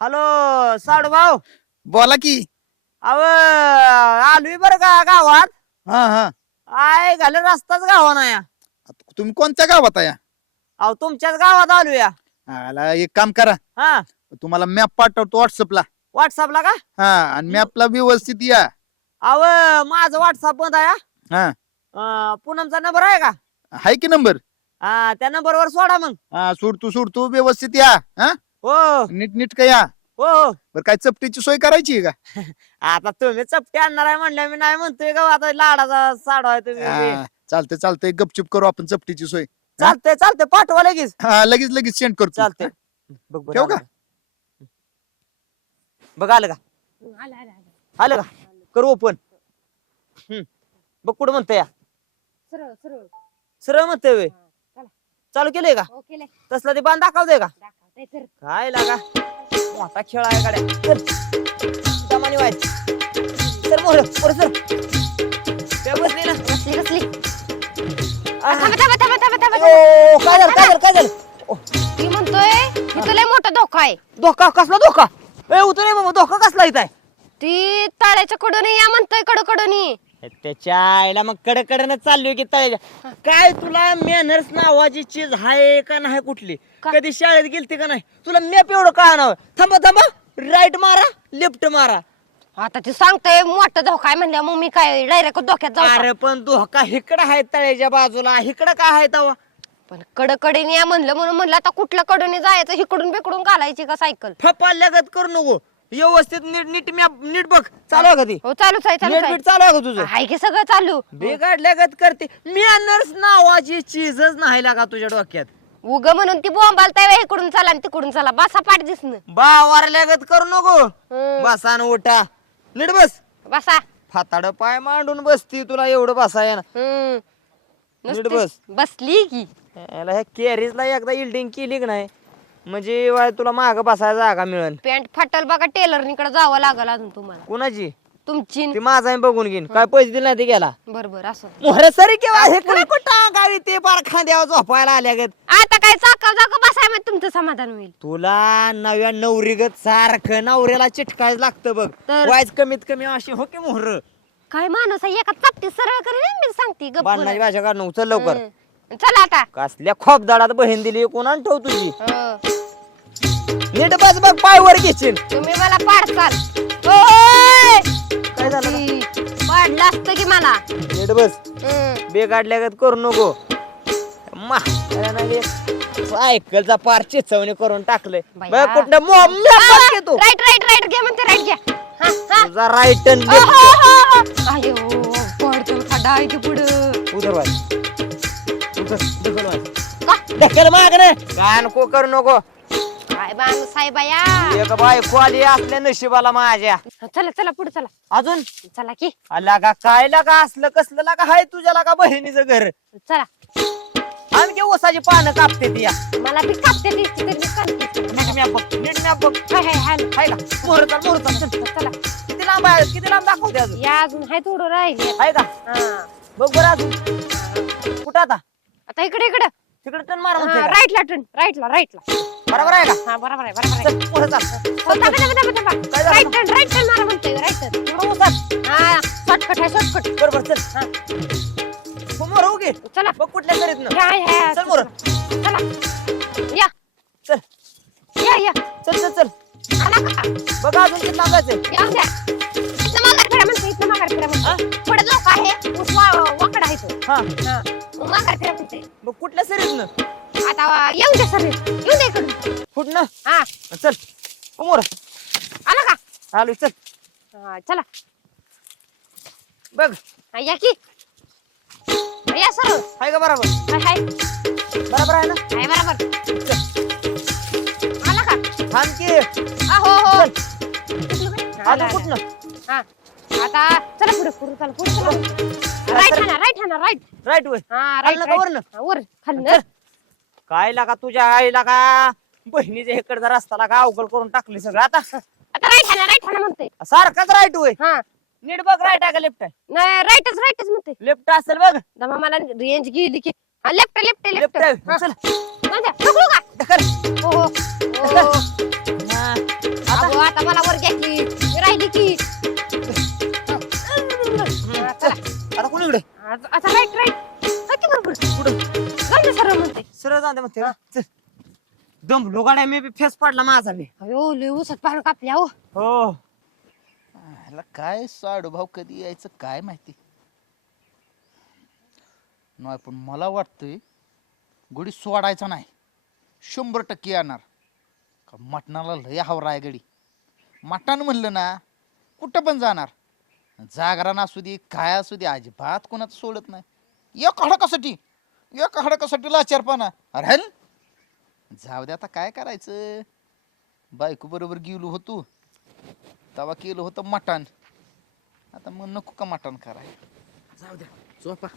Hello साडू भाऊ बोला की. अव आलोय बरं का गावात? हा हा. आय घाल रस्ताच गावा ना या तुम्ही कोणत्या गावात आहे अहो तुमच्याच गावात आलोया. आला एक काम करा. हा. तुम्हाला मॅप पाठवतो व्हॉट्सअपला व्हॉट्सअपला का? हा आणि मॅपला व्यवस्थित या. अव माझं व्हॉट्सअप बंद आहे हा. अं, पूनमचा नंबर आहे का? हाय की नंबर हा त्या नंबरवर सोडा मग. हा सोडतो सोडतो व्यवस्थित या हा. हो. नीट नीट का या? हो हो. बरं काय चपटीची सोय करायची आहे का? आता तुम्ही चपटी आणणार आहे म्हणल्या मी नाही म्हणतोय का आता लाडाचा साडू आहे तुम्ही हा, चालतंय चालतंय. गपचूप करू आपण चपटीची सोय. चालतंय चालतंय. पाठवा लगेच. हा लगेच लगेच सेंड करतो. चालतंय. बघ ठेवू आलं. का? बघ आलं का? आलं का? करू ओपन बघ कुठं म्हणतोय या. सरळ सरळ. सरळ म्हणतोय वे चला. केलंय का? हो तसला ते बांध दाखवतोय का? तर. काय लागा? मोठा खेळ आहे गाड्या. चल. दमानी व्हायचं सर मोर मोर सर बसली ना. कसली कसली आह. थांबा थांबा थांबा थांबा थांबा अयो, काय झालं काय झालं काय झालं? ओ, मी म्हणतोय लय मोठा धोका आहे. धोका? कसला धोका? ए उतरे बाबा धोका कसला इथं आहे? ती तळ्याच्या कडून या म्हणतोय कडकडून त्याच्या आईला मग कडकडनं चाललोय की तळ्याच्या. काय तुला मॅनर्स नावाची चीज आहे का नाही कुठली? का? कधी शाळेत गेलती का नाही? तुला मॅप एवढं का नाव थांबा थांबा. राईट मारा लेफ्ट मारा. आता ती सांगतोय मोठा धोका आहे म्हणल्या मग मी काय डायरेक्ट धोक्यात जाऊ का? अरे पण धोका इकडं आहे तळ्याच्या बाजूला. इकडं काय आहे तवा? पण कडकडीने या म्हणलं म्हणून म्हणलं आता कुठल्या कडून जायचं? हिकडून बिकडून घालायची का सायकल? फपा लगत करू नको. व्यवस्थित नीट नीट मॅप नीट बघ. चालू आहे का ती? हो चालूच आहे चालूच नीट चालू आहे का तुझं? आहे की सगळं चालू. बिघडल्यागत करते. मॅनर्स नावाची चीजच नाही लागा तुझ्या डोक्यात. उग म्हणून ती बोंबालताय इकडून चला आणि तिकडून चला. बसा पाठ दिसन. बावारल्यागत करू नको. बसान उठा. नीट बस. बसा. फाताड पाय मांडून बसती तुला एवढं ना हम्म. नीट बस. बसली की याला ह्या कॅरीजला एकदा इल्डिंग केली की नाही म्हणजे तुला माग बसायला जागा मिळेल पॅन्ट फाटल बघा टेलरनीकडे जावं लागल अजून तुम्हाला. कुणाची? तुमची. ती माझा आहे बघून घेईन. काय पैसे दिले नाही ते गेला बरोबर असं. मोहरे सरी केव्हा इकडे कुठं? गावी ते बार खांद्यावर झोपायला आल्या गत? आता काय चाका जागा बसाय मग तुमचं समाधान होईल. तुला नव्या नवरीगत सारखं नवऱ्याला चिटकायला लागतं तर? वायच कमीत कमी अशी हो की मोहर? काय माणूस आहे एका चपटी सरळ करेल मी सांगते गप्प बोला. भाषा काढ चल लवकर. चला आता. कसल्या खोप दाडात बहीण दिली कोणा ठेव तुझी. हो. नीट बस बघ पाय वर घेशील. तुम्ही मला पाडचाल ओय! काय झालं? ई, पाडलं असतं की मला? नीट बस. हम्म. बेगाडल्यागत करू नको. हे सायकलचा पार चिचवणी करून टाकलंय. बाया. बघ कुठं मो- तू. राईट राईट राईट घे म्हणते राईट घ्या हा, हा. तुझा राईट टर्न ओ, हो, हो, हो. आयो पडतो खड्डा आहे की पुढं. उधर वाज ढकल माग काय नको करू नको. काय माणूस आहे बाया एक बायको आली असल्या नशिबाला माझ्या. चला चला पुढे चला. अजून? चला की. आला का काय लागा असलं कसलं लागा हाय तुझ्या लागा बहिणीचं घर? चला. आणखी ओसाची पानं कापते ती. या मला बी कापते ती तिथे मी कापते. नीट मॅप बघ नीट मॅप बघ. हाय हाय हाय. हाय का? मोहर चाल मोहर चाल. चल. चला किती लांब आहे किती लांब दाखवते अजून? या अजून हाय थोडं राहिले. आहे का? हा. बघ बरं अजून. कुठं आता? आता इकडे इकडे. तिकडे टन मार म्हणते का? राईटला टर्न राईटला राईटला बरोबर आहे का? हा बरोबर आहे बरोबर आहे. चल पुढे चाल हो, थांबा, थांबा, थांबा, थांबा. काय झालं? राईट टर्न राईट टर्न मारा म्हणते राईट टर्न तिकडं उसात. हा शॉर्टकट आहे शॉर्टकट बरोबर चल. हा. मोहर हो घे चला. बघ कुठल्या करीत ना या या. चल मोहर चला. या. चल. या या. चल चल चल. आला का? बघ अजून किती लांब जायचंय. या द्या हा. हा. माघार फिरा म्हणते बघ कुठल्या सरीत ना? आता येऊ दे सर येऊ दे इकडून. कुठं हा. चल. मोहर आला का? आलो चल. हा, चला. बघ. हा, या की. या सर. आहे का बरोबर? हाय हाय. बरोबर आहे ना? हाय बरोबर. आला का? थांब की. हा, हो हो. चल. आला, अजून आला. कुठनं? हा. आता चला पुढे पुढे चला पुढे चला. राईट हा ना राईट हा ना राईट राईट वे हा राईट नका वरनं? वर. काय लागा तुझ्या आईला का? बहिणीच्या इकडचा रस्ताला का अवघड करून टाकली सगळं आता? आता राईट राईट म्हणते. सारखाच राईट होय हा. नीट बघ राईट आहे का लेफ्ट आहे? नाही राईटच राईटच म्हणते. लेफ्ट असेल बघ. दमा मला रेंज गेली की. हा लेफ्ट लेफ्ट लेफ्ट लेफ्ट आहे. चल. ढकलू का. हो हो. हो. हा. अगो, आता मला वर घ्या की. सरळ जाते मग ते चल. दम लोगाड्या मी बी फेस पडला माझा मी अयो लय उसत पाहणं कापल्या हो. हो. ह्याला काय साडू भाऊ कधी यायचं काय माहिती? नाही पण मला वाटतंय गुढी सोडायचा नाही. शंभर टक्के येणार. का मटणाला लय हावरा आहे गडी. मटण म्हणलं ना कुठं पण जाणार. जागरण असू दे काय असू दे अजिबात कोणाचं सोडत नाही. एक हडकासाठी एक हडकासाठी लाचारपणा अरे हेल. जाऊ दे आता काय करायचं? बायको बरोबर गेलो होतो. तवा केलं होतं मटण. आता मग नको का मटण कराय जाऊ द्या झोपा.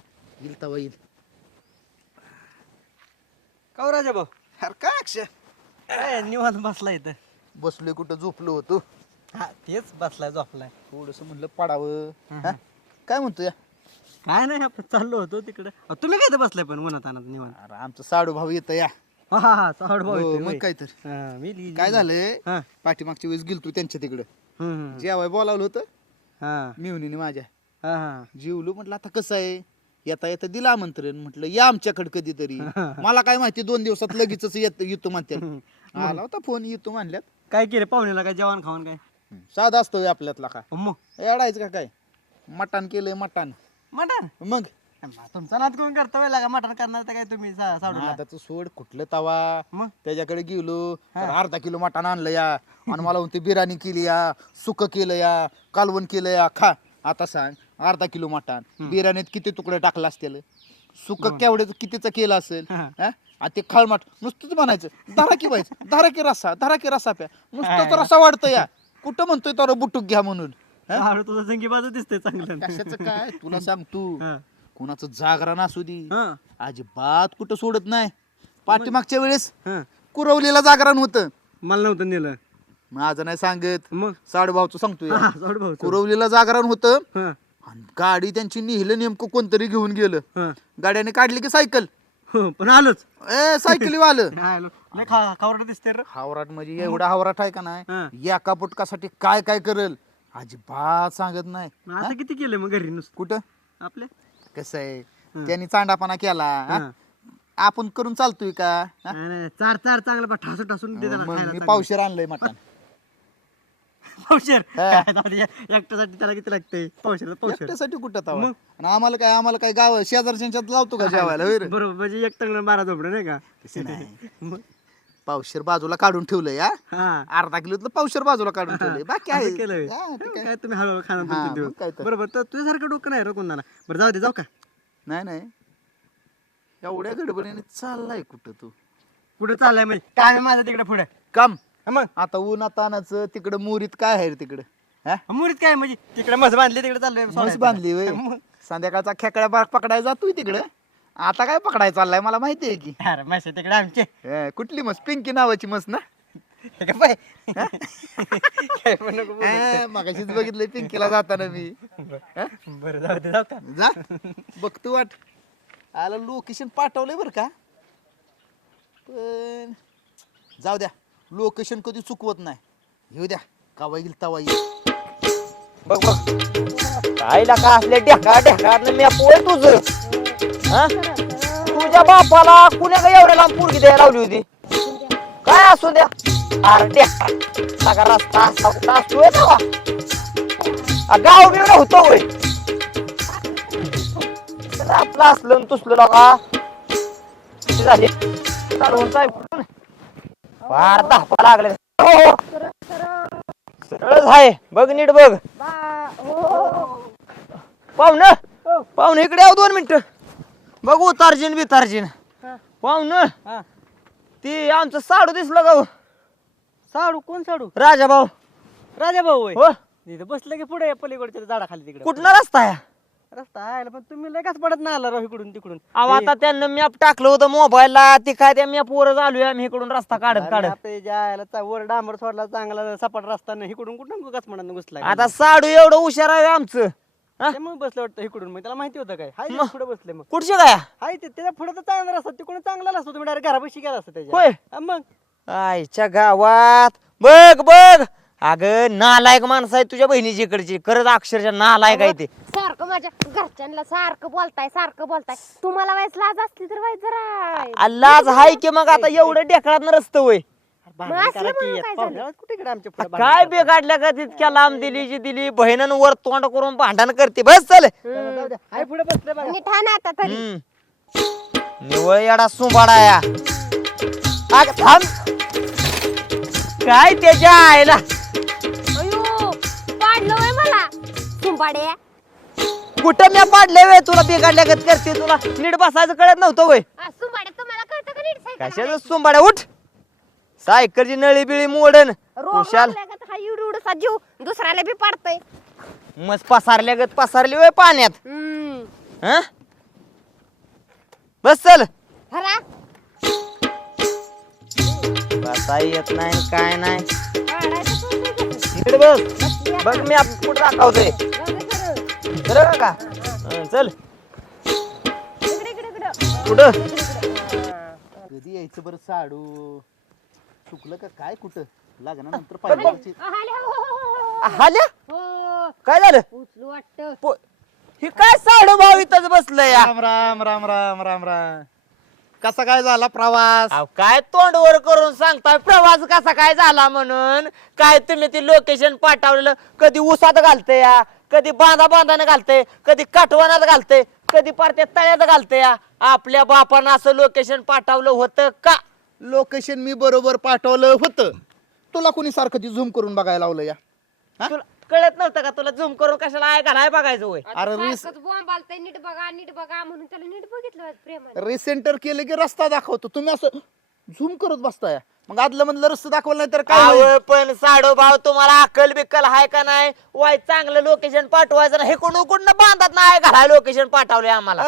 येईल तवा येईल. का राजा भाऊ? अरे काय अक्षय काय निवांत बसलाय इथं. बसलोय कुठं? झोपलो होतो. हा तेच बसलाय झोपलाय. थोडस म्हणलं पडावं. हं, हा? काय म्हणतोय? काय नाही आपण चाललो होतो तिकडे. तुम्ही काय बसलाय पण उन्हात आणत निवांत? अरे आमचं साडू भाऊ येतं या. हा हा हा सावड भाऊ हो, मग होय. काय तर. हा, मी लिहिली. काय झालंय? हा. पाठीमागच्या वेळेस गेलतो त्यांच्या तिकडं. हम्म, हम्म. जेवाय बोलावलं होतं. हा. मिवणीने माझ्या. हा हा. जीवलो म्हटलं आता कसं आहे? येता येता दिलं आमंत्रण. म्हटलं या आमच्याकडे कधीतरी. मला काय माहिती दोन दिवसात लगेचच येत येतो म्हणते आला होता फोन येतो म्हणल्यात. काय केलं पाहुण्याला काय जेवण खाऊन काय? साधा असतो आपल्यातला का? मग येडायचं का काय? मटण केलंय मटण. मटण? मग? तुमचा नाद कोण करता लागा मटण करणार तर काय तुम्ही सा- सावडूला? आता सोड कुठलं तवा? मग? त्याच्याकडे गेलो तर अर्धा किलो मटण आणलं या. आणि मला म्हणते बिर्याणी केली या सुक केलं या कालवण केलं या खा. आता सांग अर्धा किलो मटण बिर्याणीत किती तुकडे टाकला असतील? सुक केवढे कितीचं केलं असेल? हा. हा? आणि ते खळमाट नुसतंच म्हणायचं धारा की व्हायचं धारा की रसा धारा की रसा प्या. नुसतंच रसा वाढतं या. कुठं म्हणतोय तर बुटूक घ्या म्हणून? तुझं दिसतंय चांगलं कशाचं काय? तुला सांग तू. हा. कुणाचं जागरण असू दे. हा. अजिबात कुठं सोडत नाही. पाठीमागच्या वेळेस हा. कुरवलेलं जागरण होतं. मला नव्हतं नेलं. माझं नाही सांगत. मग? साडूभाऊचं सांगतोय. हा, भाऊ कुरवलेलं जागरण होतं. हा. आणि गाडी त्यांची निहिलं नेमकं कोणतरी घेऊन गेलं. हा. गाड्याने काढली की सायकल? हो, पण आलोच. ए सायकली आलो. लय खा खावरट दिसते रे. हावराट म्हणजे एवढा हावराट आहे का हा. नाही एका पुटकासाठी काय काय करल? अजिबात सांगत नाही मग आता किती केलं मग घरी नुसतं कुठं आपल्या कसं आहे त्यांनी चांडापणा केला हा? हा. आपण करून चालतोय का हा? नाही, नाही, चार चार चांगलं बा ठासून ठासून दे त्याला मग खायला मी चांगलं. पावशेर आणलंय मटण पावशेर हा. काय जाऊ दे, एकट्यासाठी त्याला किती लागतंय पावशेर पावशेर एकट्यासाठी कुठं तवा मग? आणि आम्हाला काय आम्हाला काय गाव शेजारच्यांच्यात लावतो का जेवायला होय रे? बरोबर म्हणजे एक टंगण बारा झोपडं नाही का तसं नाही मग? पावशेर बाजूला काढून ठेवलंय हा? हा. अर्धा किलोतलं पावशेर बाजूला काढून ठेवलंय. बाकी आहे. केलंय. हा, ते काय. काय तुम्ही हळूहळू खाणार हा, दोन तीन मग काय दिवस. तर. बरोबर तर तुझ्यासारखं डोकं नाही रे कोणाला. बरं जाऊ दे जाऊ का? नाही नाही. एवढ्या गडबडीने चाललाय कुठं तू? कुठे चाललंय म्हणजे काय माझं तिकडे पुढे? काम. मग. आता ऊन तानाचं तिकडं मोरीत काय आहे रे तिकडं? हा? मुरीत काय म्हणजे? तिकडे मस बांधली तिकडे चाललोय म्हस सोडायला. बांधली वय. मग? संध्याकाळचा खेकड्या बाग पकडायला जातोय तिकडं? आता काय पकडायला चाललाय? मला माहिती आहे की. अरे तिकडे आमचे. हे, कुठली मस पिंकी नावाची मस ना? हे का बाय? काय पण नको बोलू. मगाशीच बघितलंय पिंकीला जाताना मी. हा? बरं जाऊ दे जाऊ का? जा. बघतो वाट. आला लोकेशन पाठवलंय बरं का? पण जाऊ द्या. लोकेशन कधी चुकवत नाही. येऊ द्या. कावा येईल तवा येईल. बघ बघ. कायला का असले ढेका ढेका मी पोय तुझ. हा? तुझ्या बापाला कुण्या का एवढ्या लांब पोरगी द्यायला लावली होती? काय असू द्या? अरे सगळा रस्ता असा कुठं असतोय तेव्हा आ, गाव बिव नव्हतं होय. त्याला आपलं असलं न तुसलं झाले? चालवून साहेब फार धापा लागले. हो हो. सरळच आहे. बघ नीट बघ. पाहुण पाहुण इकडे आहो दोन मिनिट. बघू तार्जिन बी तार्जिन हा. ती आमचं साडू दिसलं हो? साडू? कोण साडू? राजा भाऊ. राजा भाऊ होय? हो. तिथे बसलं की पुढे पलीकडच्या झाडाखाली तिकडे. कुठला रस्ता आहे? रस्ता आहे पण तुम्ही लगेच पडत नाही आला राव इकडून तिकडून. अहो आता त्यांना मॅप टाकलं होतं मोबाईलला ती काय त्या मॅप वर आलोय आम्ही इकडून रस्ता काढत काढत. आपल्या जायला चा- वर डांबर सोडला चांगला सपाट रस्ता नाही इकडून कुठून गच म्हणत घुसला आता साडू एवढं हुशार आहे आमचं? मग बसलं वाटतं इकडून. मग त्याला माहिती होतं काय? हाय मग? पुढे बसले मग. कुठचे काय हाय ते त्याच्या पुढे तर चांगला रस्ता. तिकडून चांगला रस्ता तुम्ही डायरेक्ट घरापाशी गेला असता त्याच्या. होय? हा, मग? आईच्या गावात. बघ बघ. अगं नालायक माणसं आहे तुझ्या बहिणीची इकडची. खरंच अक्षरशः नालायक आहे ते. सारखं माझ्या घरच्यांना सारखं बोलताय सारखं बोलताय. तुम्हाला वाईस लाज असली तर वाईस जरा. लाज हाय की मग? आता एवढं डेकळात रस्त होय. भांडण असलं करा की म्हणून येत. काय पाहुण्याला कुठे इकडे आमच्या पुढे काय बिघाडल्या का तितक्या लांब दिली जी दिली? बहिणीनं वर तोंड करून भांडण करते. बस चल. हाय पुढे बसले बघा. नीट हा ना आता तरी. हम्म. निवळ येडा सुंबाडा या अग थांब. काय त्याच्या आईला? अयो पाडलं वय मला तुंबाडे कुठं मी पाडले वे तुला? बिघाडल्या गत करते तुला. नीट बसायचं कळत नव्हतं वय. तुंबाडे तुम्हाला कळतं का नीट सायकल कशाचं सुंबाड्या? उठ. सायकलची नळी बिळी मोडन. रोग कुशाल लागला का हा एवढा एवढासा जीव? दुसऱ्याला बी पाडतोय. मस्त पसारल्या गत पसारली वय पाण्यात. हम्म. हं? बस चल. हरा बसा येत नाही काय नाही. पाडायचं सोडून द्यायचं. नीट बस. बसली. बघ मी आपण कुठं राखावतोय जाऊ दे खरं. बरं का? हं, चल. इकडे इकडे इकडे. कुठं? कधी यायचं बरं साडू? चुकलं का काय कुठं? लग्नानंतर पाहिजे आले, हो, हो, हो, हो. हाल्या? हो. काय झालं? उचलू वाटतं. पो- हे काय साडू भाऊ इथंच या? राम राम राम राम राम राम. कसा काय झाला प्रवास? अहो, काय तोंडवर करून सांगताय? प्रवास कसा काय झाला म्हणून? काय तुम्ही ते लोकेशन पाठवलेलं? कधी उसात घालते या? कधी बांधा बांधानं घालते कधी काठवणात घालते कधी पार त्या तळ्यात घालते या? आपल्या बापानं असं लोकेशन पाठवलं होतं का? लोकेशन मी बरोबर पाठवलं होतं. तुला कोणी सारखं ती झूम करून बघायला लावलं या? हा? तुला कळत नव्हतं का तुला झूम करून कशाला आहे घालाय बघायचं होय? अरे बॉम्ब नीट बघा नीट बघा म्हणून त्याला नीट बघितलं प्रेमाने. रिसेंटर केलं की रस्ता दाखवतो. तुम्ही असं झूम करत बसताय मग आदलं मधलं रस्ता दाखवलं नाही तर काय होईल? पण साडो भाऊ तुम्हाला अक्कल बिक्कल हाय का नाही? वाय चांगलं लोकेशन पाठवायचं ना हे कोण कुठनं बांधत नाही घालाय लोकेशन पाठवलंय आम्हाला.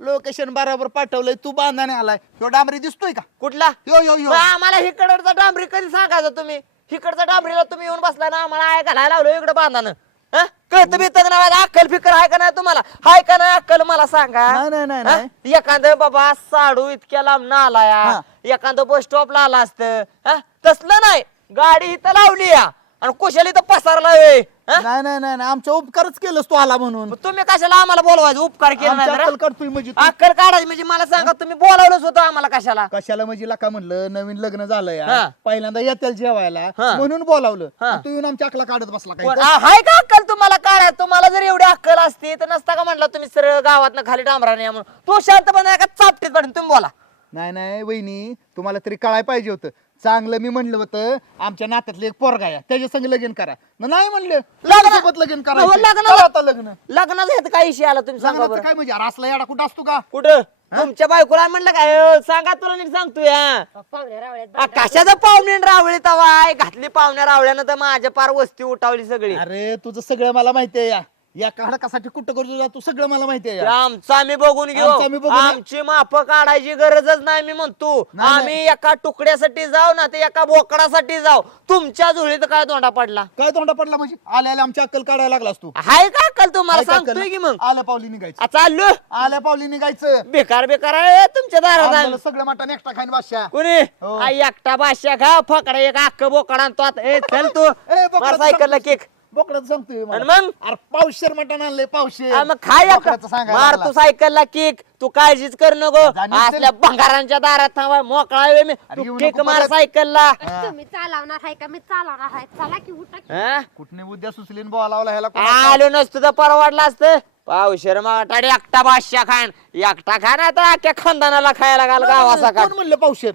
लोकेशन बरोबर पाठवलंय तू बांधाने आलाय. ह्यो डांबरी दिसतोय का? कुठला? यो यो यो आम्हाला हिकडचा डांबरी कधी सांगायचं तुम्ही? हिकडचा डांबरीला तुम्ही येऊन बसला ना आम्हाला आहे घालायला लावलं इकडे बांधानं. हं? कळतं बित ना अक्कल फिकर आहे का नाही तुम्हाला? हाय का नाही अक्कल मला सांगा? नाही, नाही, नाही, हं? एखादं बाबा साडू इतक्या लांब ना आला या हा. एखादं बस स्टॉपला आला असतं हं? तसलं नाही. गाडी इथं लावली या. आणि कुशाल इथं पसारला होय? नाही नाही नाही नाही, आमचा उपकारच केलंस तू आला म्हणून. मग तुम्ही कशाला आम्हाला बोलवायचं? उपकार केला नाही अक्कल? काढतोय म्हणजे तू. अक्कल काढायची म्हणजे मला सांगा तुम्ही बोलावलंच होतं आम्हाला कशाला? कशाला म्हणजे का म्हणलं नवीन लग्न झालं हा. या पहिल्यांदा येतील जेवायला हा. म्हणून बोलावलं. हा. तू येऊन आमच्या अकला काढत बसला काय? आ, हाय का अक्कल तुम्हाला काढाय तुम्हाला जर एवढी अक्कल असती तर नसता का म्हणलं तुम्ही सरळ गावात खाली डांबराने या म्हणून? तो शांतपणे का चापटीत पडून तुम्ही बोला. नाही नाही वहिनी तुम्हाला तरी कळाय पाहिजे होतं. चांगलं मी म्हणलं होतं आमच्या नात्यातलं एक पोरगा आहे. त्याच्या संग लगीन करा. मग नाही म्हणलं लग्न- सोबत लगीन हो, करा लग्न- आता लग्न. लग्नाचा ह्यात काय इशे आला तुम्ही सांगा लग्नाचं बरं काय म्हणजे अरे असला याडा कुठं असतो का? कुठं? तुमच्या बायकोला म्हणलं काय अ, सांगा तुला नीट सांगतो या पाहुण्या रावळ्यात आ, कशाचं पाहुणे रावळी तवाय घातली पाहुण्या रावळ्यानं तर माझ्या पार वस्ती उठावली सगळी. अरे तुझं सगळं मला माहितीये या. या काढकासाठी कुठं करतो जा तू सगळं मला माहितीये ते या आमचं आम्ही बघून घेऊ. आमचं आम्ही बघून- आमची माप काढायची गरजच नाही मी म्हणतो. नाही, आम्ही एका तुकड्यासाठी जाऊ ना ते एका बोकडासाठी जाऊ. तुमच्या झुळीत काय तोंडा पडला? काय तोंडा पडला म्हणजे? आल्या आल्या आमची अक्कल काढायला लागलास तू. हाय का कल तुम्हाला काय सांगतोय अक्कल? की मग? आल्या पावली निघायचं. आ, चाललो. आल्या पावली निघायचं. बेकार बेकार आहे तुमच्या दारात. आम्हाला आम्ही. सगळं मटण एक्स्ट्रा खाईन बादशाह. कुणी? हो. आ, एकटा बादशा खा फकडा एक अख्ख बोकडा आणतो आता ए चल तू. ए, सायकलला सांगतोय. केक. बोकडाचं सांगतोय आणि मला. मग अरे पावशेर मटण आणलंय पावशेर मग खाय सांगायला मार. तू सायकलला किक तू काळजीच कर नको असल्या भंगारांच्या दारात थांबा मोकळा आहे मी अरे, तू येऊ किक नको मार परत. सायकलला तुम्ही चालवणार आहे का मी चालवणार आहे चला की उठा की. हा? कुठने उद्या सुचलीन बोला लावला ह्याला कोणाला? आलो नसतो तर परवडलं असतं पावशेर माटाडी एकटा बादशा खान. एकटा खान आता अख्ख्या खानदानाला खायला घाल गावाचा का कोण म्हणलं पावशेर.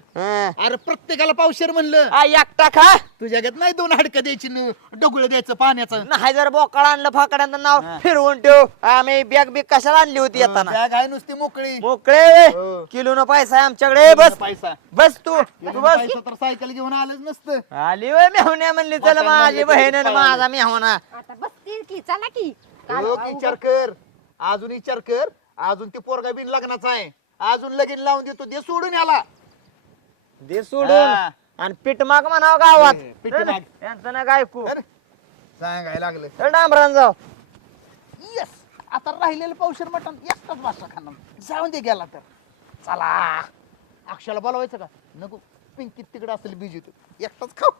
अरे प्रत्येकाला पावशेर म्हणलं. आ, एकटा खा. तुझ्या घेत नाही दोन हाडकं द्यायची न डगुळ द्यायचं पाण्याचं? नाही जर बोकड आणलं फाकड्यांचं नाव फिरवून ठेव. आम्ही बॅग बिग कशाला आणली होती येताना? बॅग आहे नुसती मोकळी. मोकळे? हो. किलो न पैसा आहे आमच्याकडे. बस. पैसा. बस तू. तू बस. पैसा तर सायकल घेऊन आलंच नसतं. आली वय मेहण्या म्हणली चल माझी बहीण आणि. माझा मेहना. आता बसतील की चला की. हो, विचार कर अजून विचार कर अजून ते पोरगा बिन लग्नाचा आहे. अजून लगीन लावून देतो दे सोडून याला. दे सोडून. हा. आणि पीठ माग म्हणावं गावात. हे, पीठ माग. त्यांचं ना गायकू. तर सांगायला लागलं. चल डांबरान जाऊ येस आता राहिलेलं पावशेर मटण एकटाच भाषा खाणार जाऊन दे गेला तर. चला. अक्षाला बोलवायचं का? नको. पिंकीत तिकडे असेल बिजी तू एकटाच खाऊ.